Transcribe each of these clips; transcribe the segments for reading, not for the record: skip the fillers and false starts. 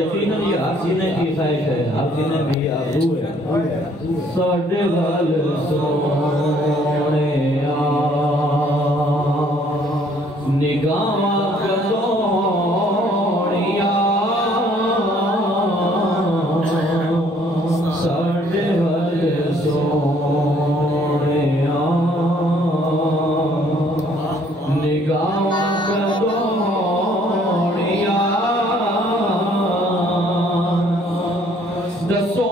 यकीनन ये हर सीने की ख्वाहिश है, हर सीने की आरज़ू है। साडे वाल सोने निगाह कदोड़िया साडे वाल सोने निगाह कदोड़िया दसो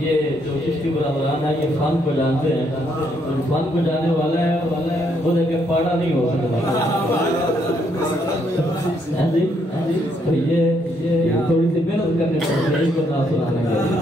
ये जो चिश्ती बराबरान है ये फन को जानते हैं, तो फन को जाने वाला है वो देखे पाड़ा नहीं हो सकता। तो ये थोड़ी सी मेहनत करनी पड़ती है इसको ना सुनाने के लिए।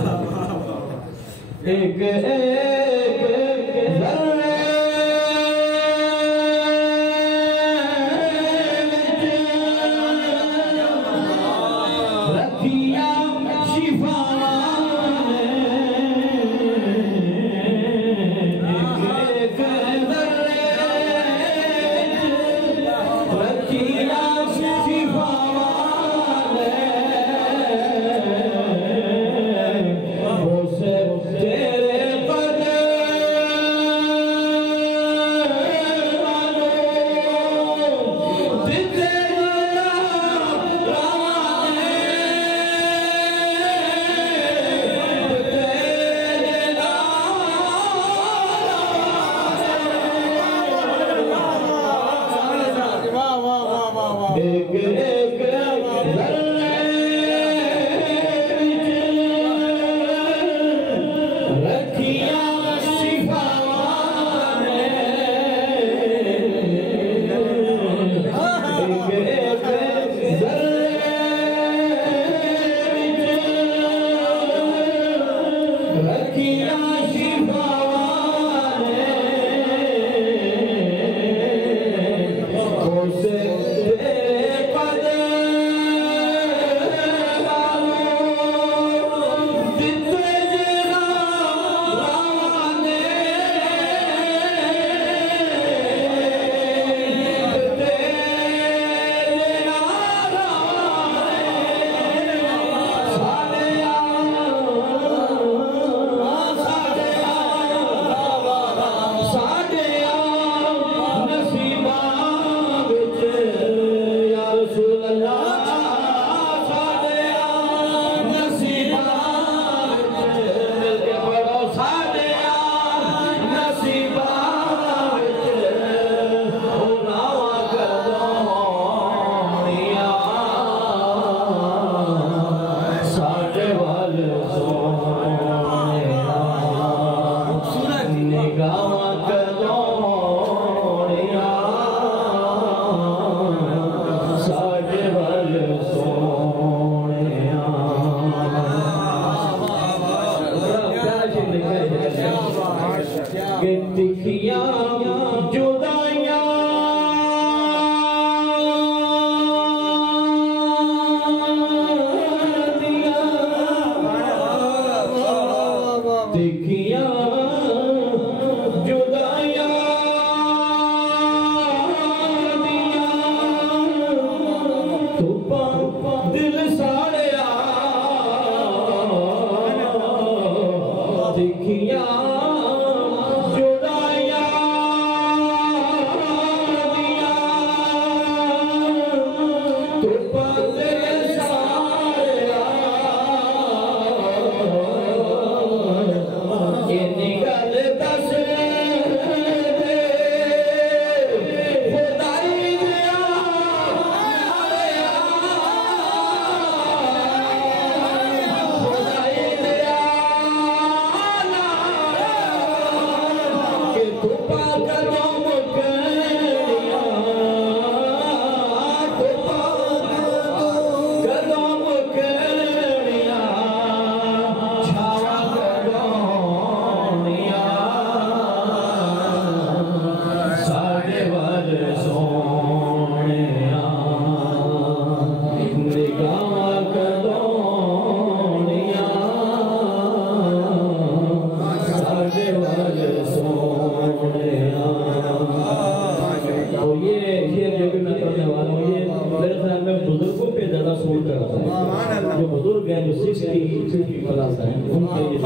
में बुजुर्गों पे ज्यादा सूट करता है। जो बुजुर्ग हैं, जो 60 प्लस हैं, उनके लिए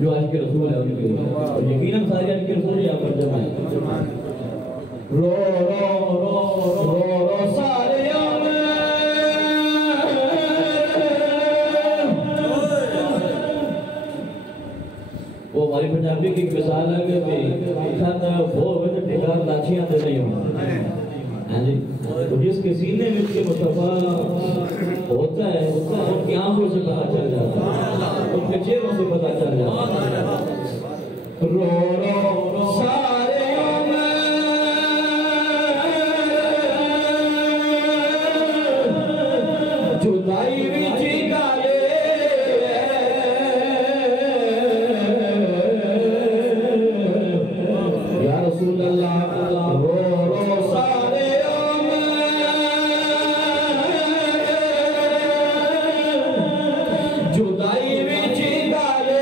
जो आज के रसूल है उनके लिए, और यकीनन सारे आज के रसूल यहाँ पर जमा है। रो रो रो रो रो सारे वो हमारी पंजाबी की मिसाल है कि खाना बहुत टिकार लाचियां दे रही हूँ। हाँ जी, तो जिसके सीने में के मुस्तफा होता है उनकी आंखों से पता चल जाता है, उनके चेहरों से पता चल जाता है। रो रो सारे जुदाई विच गाले या रसूल अल्लाह, रो रो सारे जुदाई विच गाले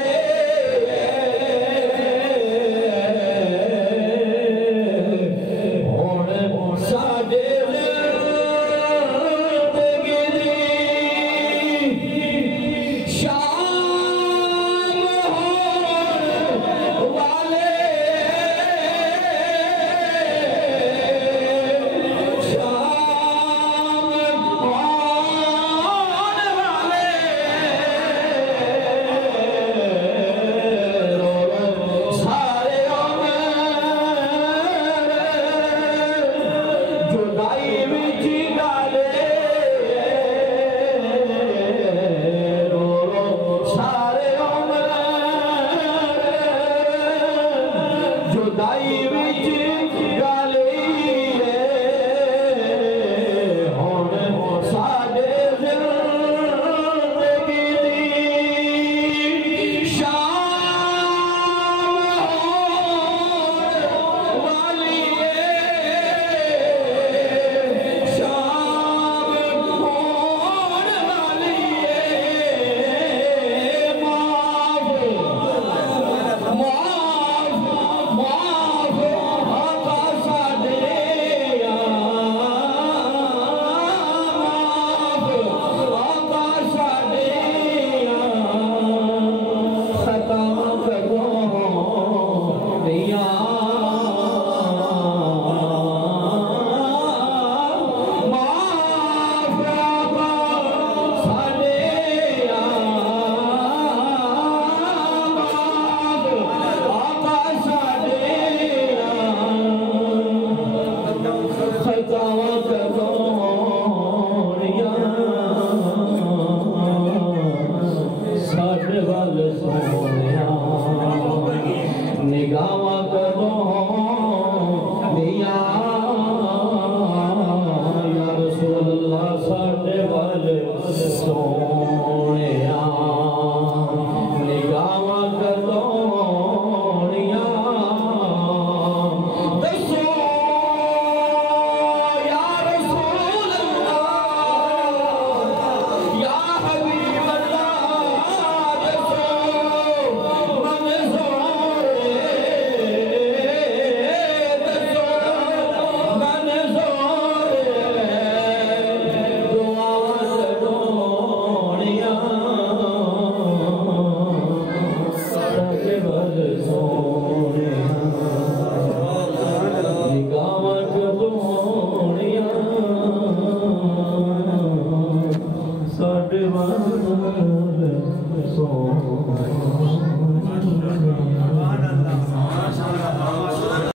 हुण साडे साढ़े